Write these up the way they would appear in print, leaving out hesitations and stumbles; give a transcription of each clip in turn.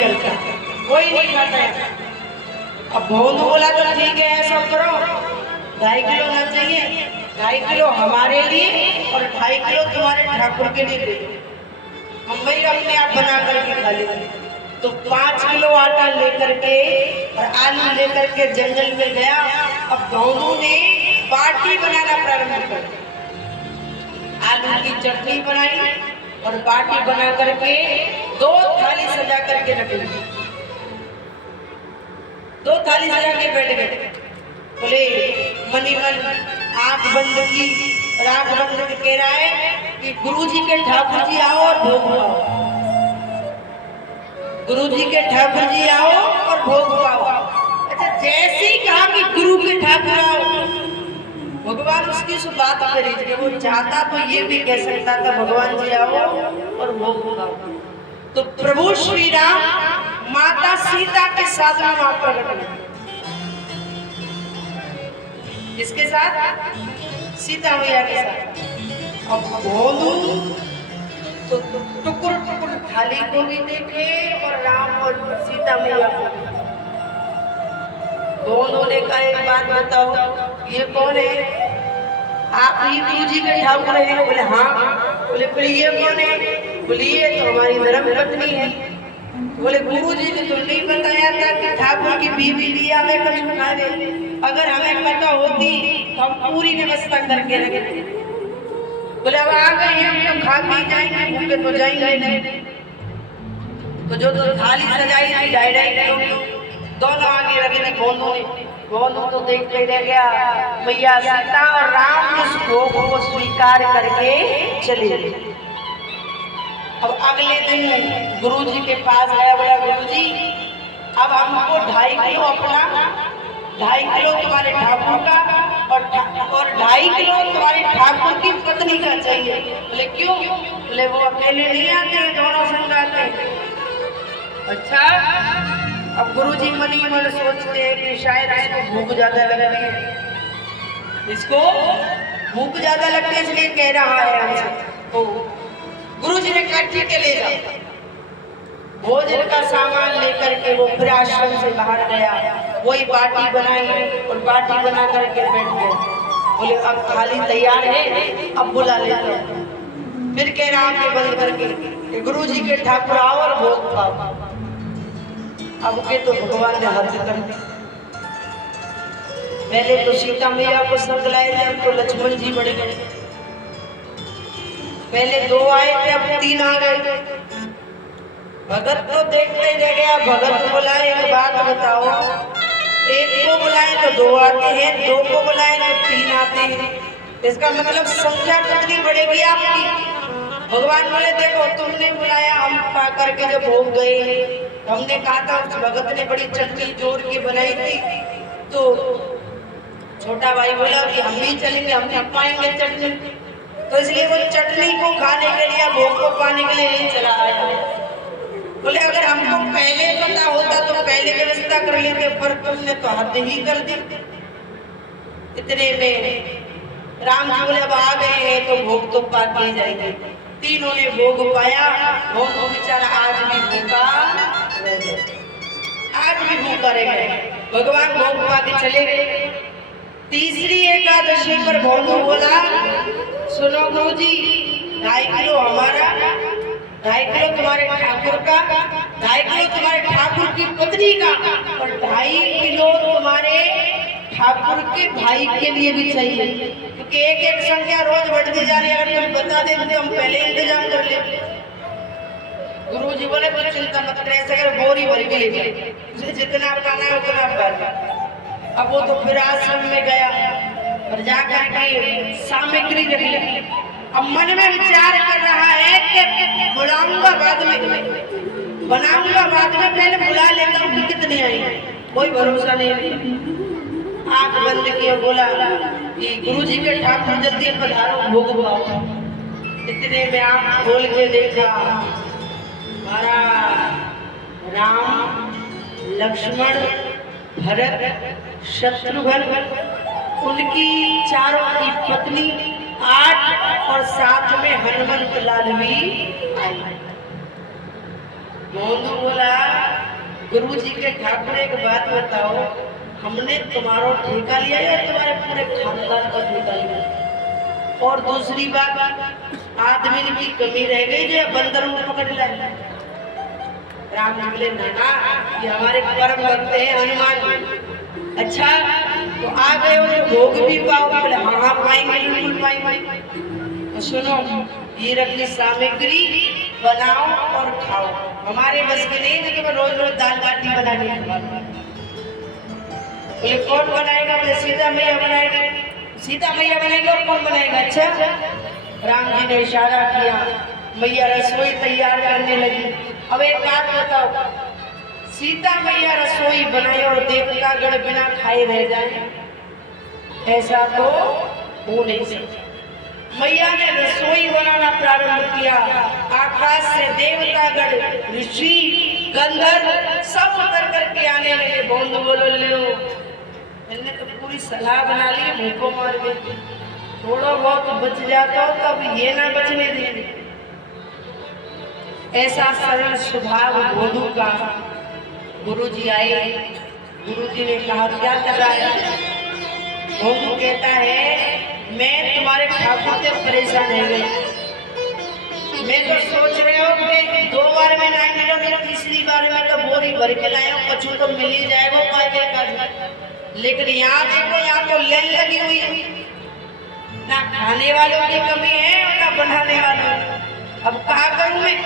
करता कोई नहीं खाता है। अब भोंदू बोला तो ठीक है ऐसा करो, 2.5 किलो ना चाहिए, 2.5 किलो हमारे लिए और 2.5 किलो तुम्हारे ठाकुर के लिए दे दो, हम वही अपने आप बना करके खा लेंगे। तो 5 किलो आटा लेकर के और आलू लेकर के जंगल में गया। अब भोंदू ने बाटी बनाना प्रारंभ कर दिया, आलू की चटनी बनाई और बाटी बना करके 2 थाली सजा करके रख ली, 2 थाली सजा के बैठ गए। बोले मनी मन आंख बंद की और आंख बंद करके कह रहा है कि गुरुजी के ठाकुर जी आओ और भोग पाओ, गुरुजी के ठाकुर जी आओ और भोग पाओ। अच्छा, जैसे ही कहा कि गुरु के ठाकुर आओ, भगवान उसकी उस बात पे रिझ गए। वो चाहता तो ये भी कह सकता था भगवान जी आओ और भोग खाओ। तो प्रभु श्री राम माता सीता के साथ में वहां प्रकट हुए। किसके साथ? सीता मैया के साथ। अब भोंदू तो टुकुर टुकुर थाली को भी देखे और राम और सीता मैया को। भोंदू ने कहा एक बात बताओ, ये कौन है? आप ही गुरु जी के ठाकुर हैं? बोले हाँ। बोले फिर ये कौन है? बोले ये तो हमारी धर्म पत्नी है। बोले गुरु जी ने तो नहीं बताया था कि ठाकुर की बीवी लिया में कुछ खा ले, अगर हमें पता होती तो हम पूरी व्यवस्था करके रखे। बोले अब आ गए हम तो खा पी जाएंगे, भूखे तो जाएंगे नहीं। तो जो थाली सजाई थी 2.5 किलो दोनों आगे रखे थे भोंदू ने। भोंदू तो देखते रह गया, मैया सीता और राम उस भोग को स्वीकार करके चले गए। अब अगले दिन गुरुजी के पास गया, बोला गुरुजी अब हमको 2.5 किलो अपना, 2.5 किलो तुम्हारे ठाकुर का और 2.5 किलो तुम्हारे ठाकुर की पत्नी का चाहिए। बोले क्यों? बोले वो अकेले नहीं आते, दोनों संग आते हैं। अच्छा, अब गुरुजी मन ही मन सोचते हैं कि शायद इसको भूख ज्यादा लग रही है, इसको भूख ज्यादा लगती है इसलिए कह रहा है हमसे। तो गुरुजी ने कहा ठीक है ले जाओ। भोजन का सामान लेकर के वो फिर आश्रम से बाहर गया, वही बाटी बनाई और बाटी बना करके बैठ गया। बोले अब थाली तैयार है, अब बुला लेते हैं। फिर कह रहा आंखें बंद करके गुरुजी के ठाकुर आओ और भोग खाओ। अब के तो भगवान ने हद कर दी। पहले तो सीता मैया को संग लाए थे, अब तो लक्ष्मण जी बढ़ गए। पहले 2 आए थे, अब 3 आ गए। भगत तो देखते रह गया। भगत बुलाए, एक बात बताओ, एक को बुलाए तो 2 आते हैं, 2 को बुलाए तो 3 आते हैं। इसका मतलब संख्या कितनी बढ़ेगी आपकी? भगवान बोले देखो तुमने बुलाया, हम पा करके जब भोग गए, हमने कहा था उस भगत ने बड़ी चटनी जोर की बनाई थी, तो छोटा भाई बोला कि हम भी चलेंगे, हम नहीं पाएंगे चटनी, तो इसलिए वो चटनी को खाने के लिए, भोग को पाने के लिए नहीं चला आया। बोले अगर हमको पहले पता होता तो पहले व्यवस्था कर लेते, पर तुमने तो हद ही कर दी। इतने में राम जी बोले अब आ गए हैं तो भोग तो पा के जाएंगे। तीनों ने भोग पाया। भोग बेचारा आज भी भूखा रह गया, आज भी भूखा रह गया। भगवान भोग पा के चले गए। तीसरी एकादशी पर भोंदू बोला सुनो गुरुजी, 2.5 किलो हमारा, 2.5 किलो तुम्हारे ठाकुर का, 2.5 किलो तुम्हारे ठाकुर की पत्नी का और 2.5 किलो तुम्हारे ठाकुर के भाई के लिए भी चाहिए, क्योंकि एक संख्या रोज बढ़ती जा रही है। अगर तुम बता देते हम पहले इंतजाम कर लेते। गुरुजी बोले कोई चिंता मत कर, ऐसे अगर बोरी भर के ले जाए, उसे जितना पाना है उतना भर। अब वो तो फिर आश्रम में गया और जाकर के सामग्री रख ली। अब मन में विचार कर रहा है कि बुलाऊंगा बाद में, बनाऊंगा बाद में, पहले बुला लेता हूँ कि कितने आएंगे, कोई भरोसा नहीं। आंख बंद किए बोला कि गुरुजी के ठाकुर जल्दी पधारो भोग पाओ। इतने में आंख खोल के देखा, हमारा राम, लक्ष्मण, भरत, शत्रुघ्न, उनकी चारों की पत्नी 8 और साथ में हनुमंत लाल भी आई। भोंदू बोला गुरु जी के ठाकुर एक बात बताओ, हमने तुम्हारा ठेका लिया या तुम्हारे पूरे खानदान का ठेका लिया? और दूसरी बात, आदमी की कमी रह गई जो बंदरों को पकड़ लाए। राम जी बोले नाना, ये हमारे परम भक्त हैं हनुमान जी। अच्छा तो आ गए हो तो भोग भी पाओ? बोले हाँ पाएंगे, बिल्कुल पाएंगे। तो सुनो, ये रखी सामग्री बनाओ और खाओ। हमारे बस के नहीं कि तुम्हें रोज रोज दाल बाटी बनानी है। बोले कौन बनाएगा? बोले सीता मैया बनाएगी। सीता मैया बनाएगी और कौन बनाएगा? अच्छा, राम जी ने इशारा किया, मैया रसोई तैयार करने लगी। अब एक बात बताओ, सीता मैया रसोई बनाए और देवतागण बिना खाए रह जाए? ऐसा तो हो नहीं सकता। मैया ने रसोई बनाना प्रारंभ किया। आकाश से देवतागण, ऋषि, गंधर्व सब उतर करके आने लगे। बोंद बोलो लो, मैंने तो पूरी सलाह बना ली, मुंह को मार गई। थोड़ा बहुत बच जाता हो तो अब ये ना बचने देंगे। ऐसा सरल स्वभाव गोदू का। गुरुजी आए, गुरुजी ने कहा क्या कर रहा है? गोदू कहता है मैं तुम्हारे ठाकुर से परेशान है गई। मैं तो सोच रहे हो कि 2 बार में ना मिलो तो तीसरी बार में तो बोरी भर के लाए हो, कछु तो मिल ही जाएगा पाए का। लेकिन यहाँ देखो, यहाँ तो लाइन लगी हुई है, ना खाने वालों की कमी है और ना बनाने वालों की। अब कहा करूं मैं?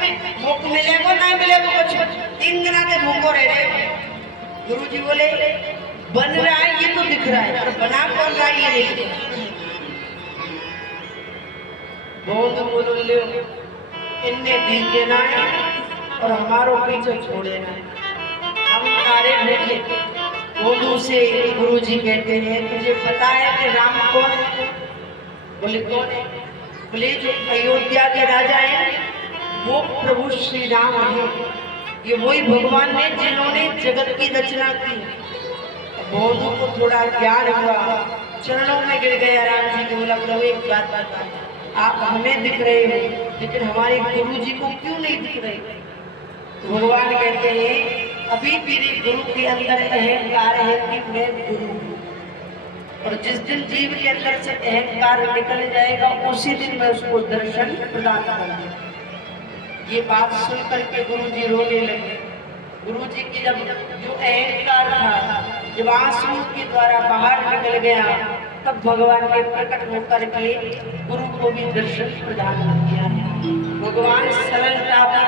भूख मिलेगा ना मिलेगा, कुछ 3 दिन आते भूखो रह रहे। गुरु जी बोले बन रहा है ये तो दिख रहा है, पर बना कौन रहा है ये देखिए। बोल बोलो ले, इनने दीजिए ना और हमारो पीछे छोड़े ना, हम सारे भूखे। गोदू से गुरु जी कहते हैं तुझे पता है कि राम कौन है? बोले कौन है? बोले जो अयोध्या के राजा हैं वो प्रभु श्री राम है। ये वही भगवान ने जिन्होंने जगत की रचना की। गोदू को थोड़ा ज्ञान हुआ, चरणों में गिर गया राम जी के। बोला प्रभु एक बात बता, आप हमें दिख रहे हो लेकिन हमारे गुरु जी को क्यों नहीं दिख रहे? भगवान कहते हैं अभी मेरे गुरु के अंदर अहंकार है कि मैं गुरु हूँ, और जिस दिन जीव के अंदर से अहंकार निकल जाएगा उसी दिन मैं उसको दर्शन प्रदान करूंगा। ये बात सुन करके गुरु जी रोने लगे। गुरु जी की जब जो अहंकार था जब आंसू के द्वारा बाहर निकल गया, तब भगवान ने प्रकट होकर के गुरु को भी दर्शन प्रदान किया है। भगवान सरलता पर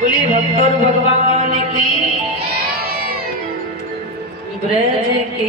बोले भक्तों भगवान की ब्रज के